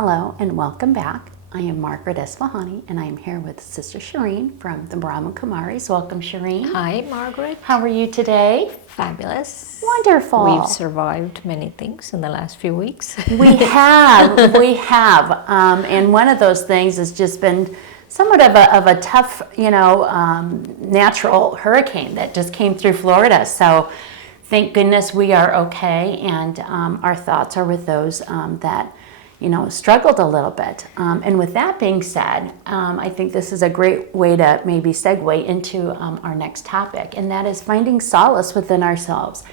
Hello and welcome back. I am Margaret Esfahani and I am here with Sister Shireen from the Brahma Kumaris. Welcome, Shireen. Hi, Margaret. How are you today? Fabulous. Wonderful. We've survived many things in the last few weeks. We have. And one of those things has just been somewhat of a tough, natural hurricane that just came through Florida. So thank goodness we are okay, and our thoughts are with those that struggled a little bit. And with that being said, I think this is a great way to maybe segue into our next topic, and that is finding solace within ourselves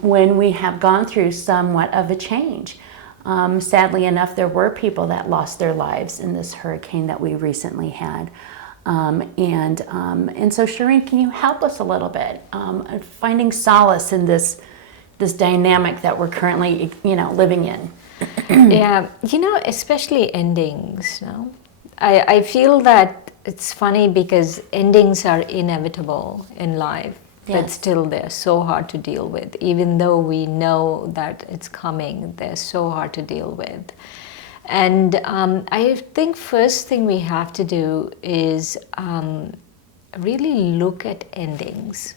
when we have gone through somewhat of a change. Sadly enough, there were people that lost their lives in this hurricane that we recently had. And so Shireen, can you help us a little bit finding solace in this dynamic that we're currently living in? Yeah, especially endings. I feel that it's funny because endings are inevitable in life, yes. But still they're so hard to deal with. Even though we know that it's coming, they're so hard to deal with. And I think first thing we have to do is really look at endings.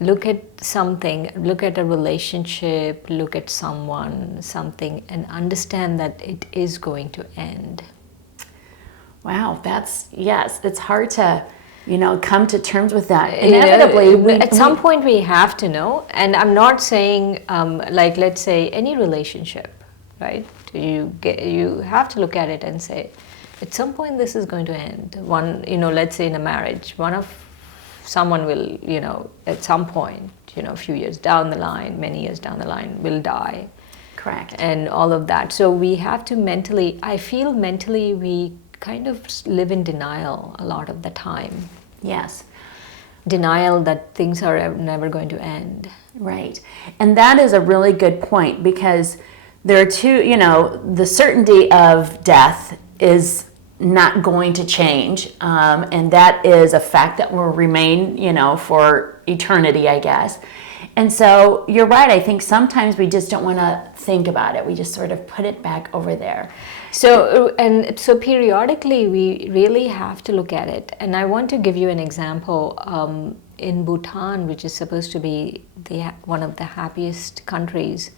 Look at something, look at a relationship, look at someone, something, and understand that it is going to end. Wow, it's hard to, come to terms with that. Inevitably, at some point we have to know, and I'm not saying, let's say any relationship, right? You have to look at it and say, at some point this is going to end. Let's say in a marriage, someone will, at some point, a few years down the line, many years down the line, will die. Correct. And all of that. So we have to I feel mentally we kind of live in denial a lot of the time. Yes. Denial that things are never going to end. Right. And that is a really good point, because there are two, the certainty of death is not going to change, and that is a fact that will remain, for eternity, I guess. And so you're right. I think sometimes we just don't want to think about it. We just sort of put it back over there. So periodically we really have to look at it. And I want to give you an example. In Bhutan, which is supposed to be one of the happiest countries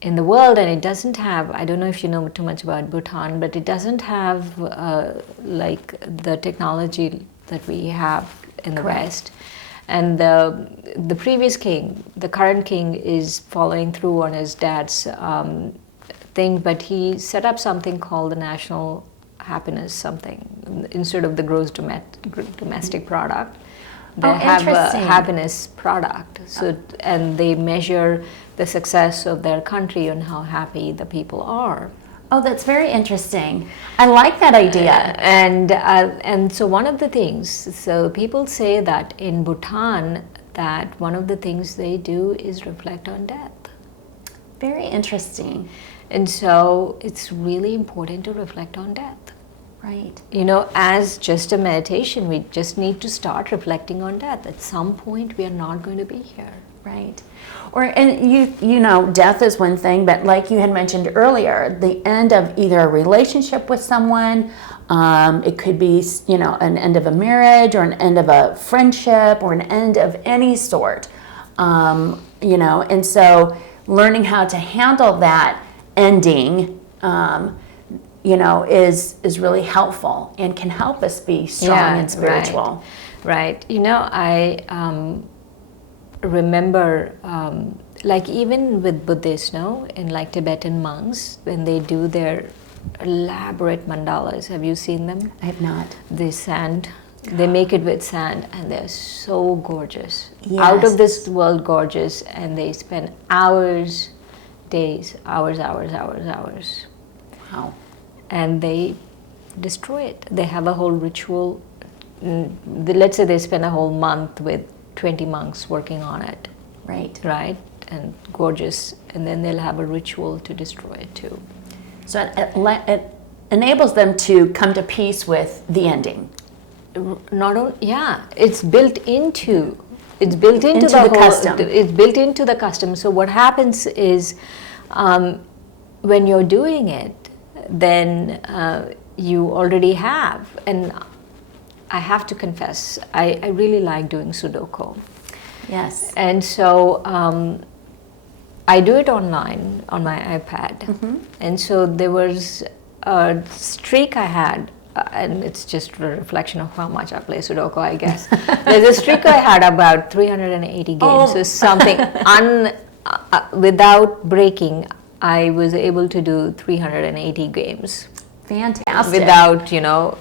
in the world, and it doesn't have, I don't know if you know too much about Bhutan, but it doesn't have the technology that we have in the Correct. West. And the previous king, the current king, is following through on his dad's thing, but he set up something called the national happiness something instead of the gross domestic product. They have a happiness product. So and they measure the success of their country on how happy the people are. Oh, that's very interesting. I like that idea. And so one of the things, so people say that in Bhutan, that one of the things they do is reflect on death. Very interesting. And so it's really important to reflect on death. Right. As just a meditation, we just need to start reflecting on death. At some point, we are not going to be here. Right. And death is one thing, but like you had mentioned earlier, the end of either a relationship with someone, it could be, an end of a marriage or an end of a friendship or an end of any sort, and so learning how to handle that ending, is really helpful and can help us be strong and spiritual. Right. I remember, even with Buddhists, in Tibetan monks, when they do their elaborate mandalas, have you seen them? I have not. They make it with sand, and they're so gorgeous. Yes. Out of this world gorgeous, and they spend hours, days, hours. Wow. And they destroy it. They have a whole ritual. Let's say they spend a whole month with 20 monks working on it. Right? And gorgeous. And then they'll have a ritual to destroy it too. So it enables them to come to peace with the ending. It's built into the custom. It's built into the custom. So what happens is when you're doing it, then you already have. And I have to confess, I really like doing Sudoku. Yes. And so I do it online on my iPad. And so there was a streak I had, and it's just a reflection of how much I play Sudoku, I guess. There's a streak I had about 380 games or something. Without breaking, I was able to do 380 games. Fantastic. Without,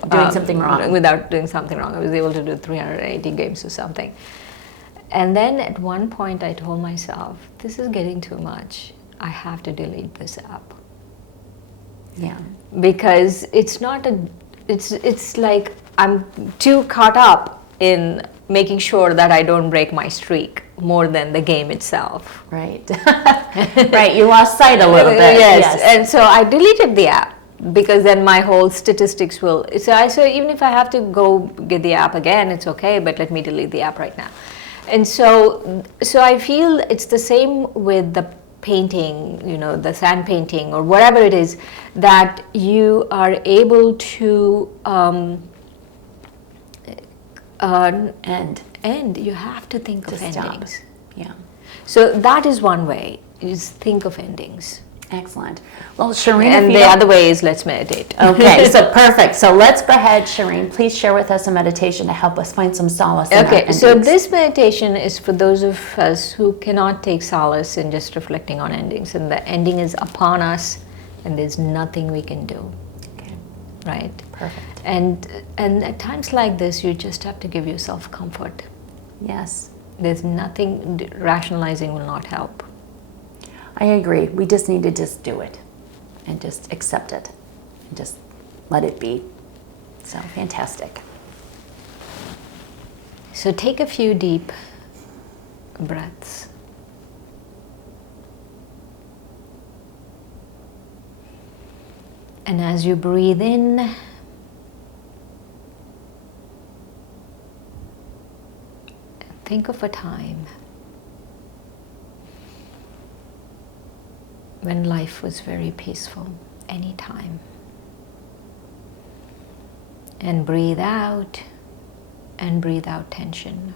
doing something wrong. Without doing something wrong. I was able to do 380 games or something. And then at one point I told myself, this is getting too much. I have to delete this app. Yeah. Because it's like I'm too caught up in making sure that I don't break my streak more than the game itself. Right. Right. You lost sight a little bit. Yes. And so I deleted the app, because then my whole statistics will. So even if I have to go get the app again, it's okay, but let me delete the app right now. And so I feel it's the same with the painting, the sand painting or whatever it is, that you are able to end. You have to think of endings. Yeah. So that is one way, is think of endings. Excellent. Well, Shireen, and the other way is let's meditate. Okay, so perfect. So let's go ahead, Shireen. Please share with us a meditation to help us find some solace in our endings. So this meditation is for those of us who cannot take solace in just reflecting on endings, and the ending is upon us, and there's nothing we can do. Okay. Right? Perfect. And at times like this, you just have to give yourself comfort. Yes. There's nothing, rationalizing will not help. I agree. We just need to just do it and just accept it and just let it be. So fantastic. So take a few deep breaths. And as you breathe in, think of a time when life was very peaceful, any time. And breathe out tension.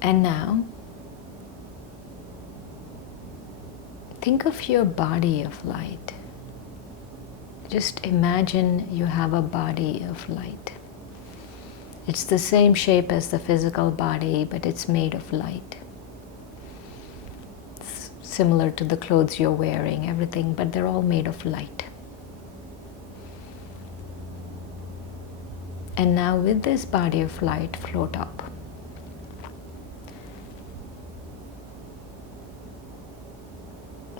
And now, think of your body of light. Just imagine you have a body of light. It's the same shape as the physical body, but it's made of light. It's similar to the clothes you're wearing, everything, but they're all made of light. And now with this body of light, float up.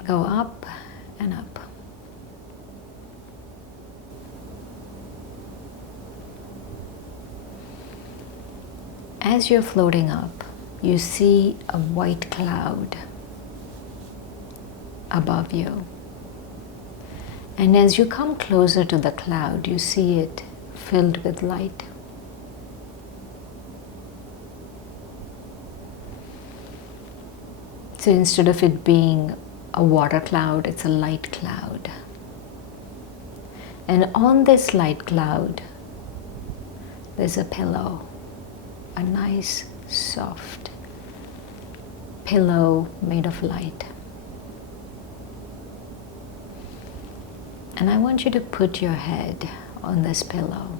Go up and up. As you're floating up, you see a white cloud above you. And as you come closer to the cloud, you see it filled with light. So instead of it being a water cloud, it's a light cloud. And on this light cloud, there's a pillow, a nice, soft pillow made of light. And I want you to put your head on this pillow.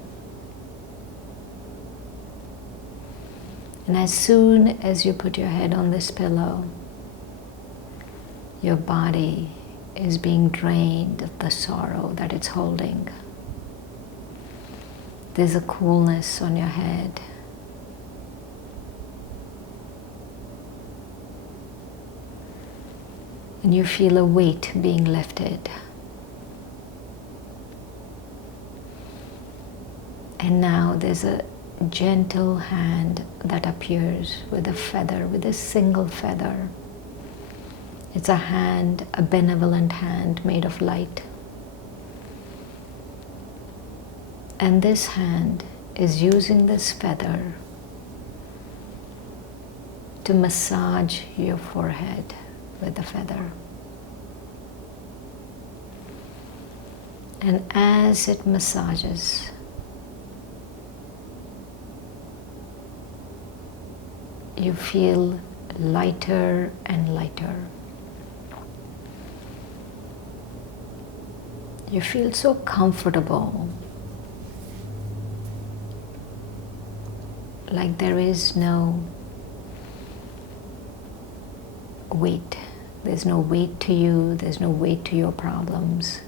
And as soon as you put your head on this pillow, your body is being drained of the sorrow that it's holding. There's a coolness on your head. And you feel a weight being lifted. And now there's a gentle hand that appears with a feather, with a single feather. It's a hand, a benevolent hand made of light. And this hand is using this feather to massage your forehead with the feather. And as it massages, you feel lighter and lighter. You feel so comfortable, like there is no weight. There's no weight to you, there's no weight to your problems.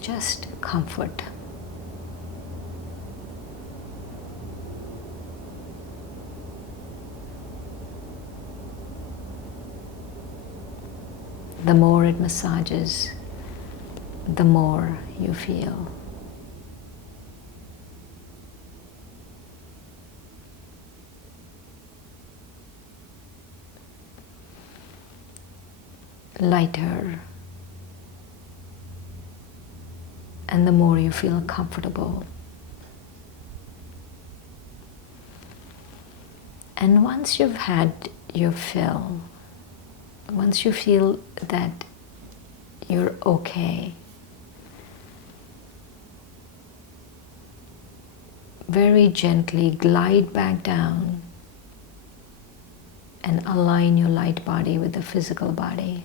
Just comfort. The more it massages, the more you feel. Lighter. And the more you feel comfortable. And once you've had your fill, once you feel that you're okay, very gently glide back down and align your light body with the physical body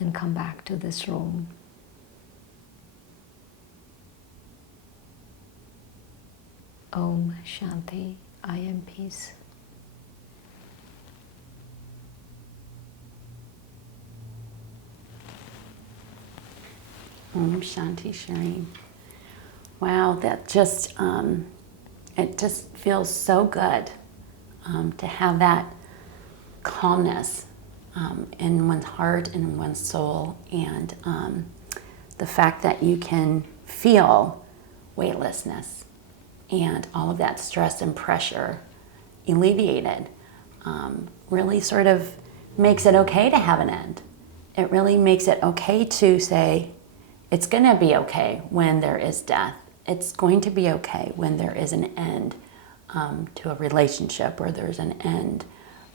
and come back to this room. Om Shanti, I am peace. Om Shanti, Shireen. Wow, that just, it just feels so good to have that calmness in one's heart and in one's soul, and the fact that you can feel weightlessness and all of that stress and pressure alleviated really sort of makes it okay to have an end. It really makes it okay to say, it's going to be okay when there is death. It's going to be okay when there is an end to a relationship, or there's an end.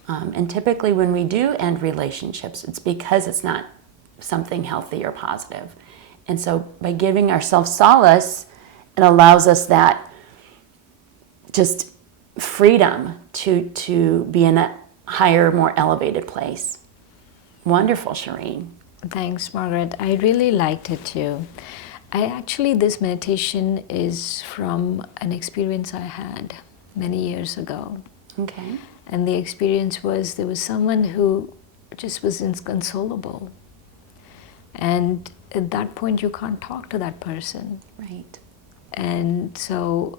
And typically when we do end relationships, it's because it's not something healthy or positive. And so by giving ourselves solace, it allows us that just freedom to be in a higher, more elevated place. Wonderful, Shireen. Thanks, Margaret. I really liked it too. This meditation is from an experience I had many years ago. Okay. And the experience was, there was someone who just was inconsolable. And at that point, you can't talk to that person. Right. And so,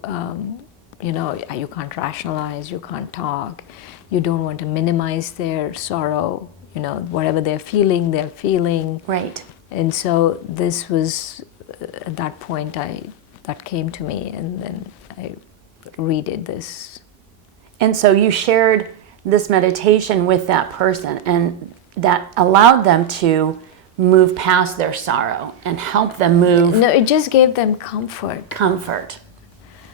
you can't rationalize, you can't talk. You don't want to minimize their sorrow. Whatever they're feeling. Right. And so this was, at that point, that came to me, and then I redid this. And so you shared this meditation with that person, and that allowed them to move past their sorrow and help them move. No, it just gave them comfort. Comfort.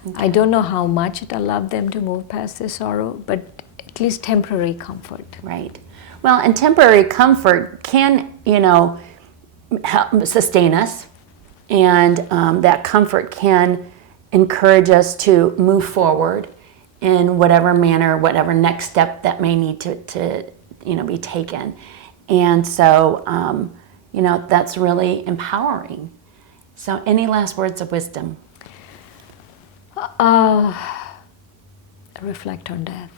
Okay. I don't know how much it allowed them to move past their sorrow, but at least temporary comfort. Right. Well, and temporary comfort can, help sustain us, and that comfort can encourage us to move forward in whatever manner, whatever next step that may need to be taken. And so, that's really empowering. So any last words of wisdom? Reflect on death.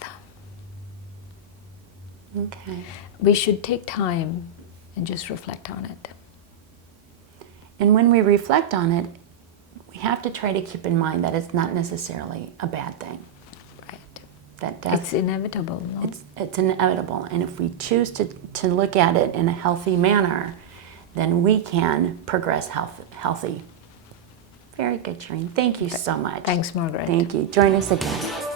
Okay. We should take time and just reflect on it. And when we reflect on it, we have to try to keep in mind that it's not necessarily a bad thing. Right. That death, it's inevitable, no? It's inevitable. And if we choose to look at it in a healthy manner, then we can progress healthy. Very good, Shireen. Thank you so much. Thanks, Margaret. Thank you. Join us again.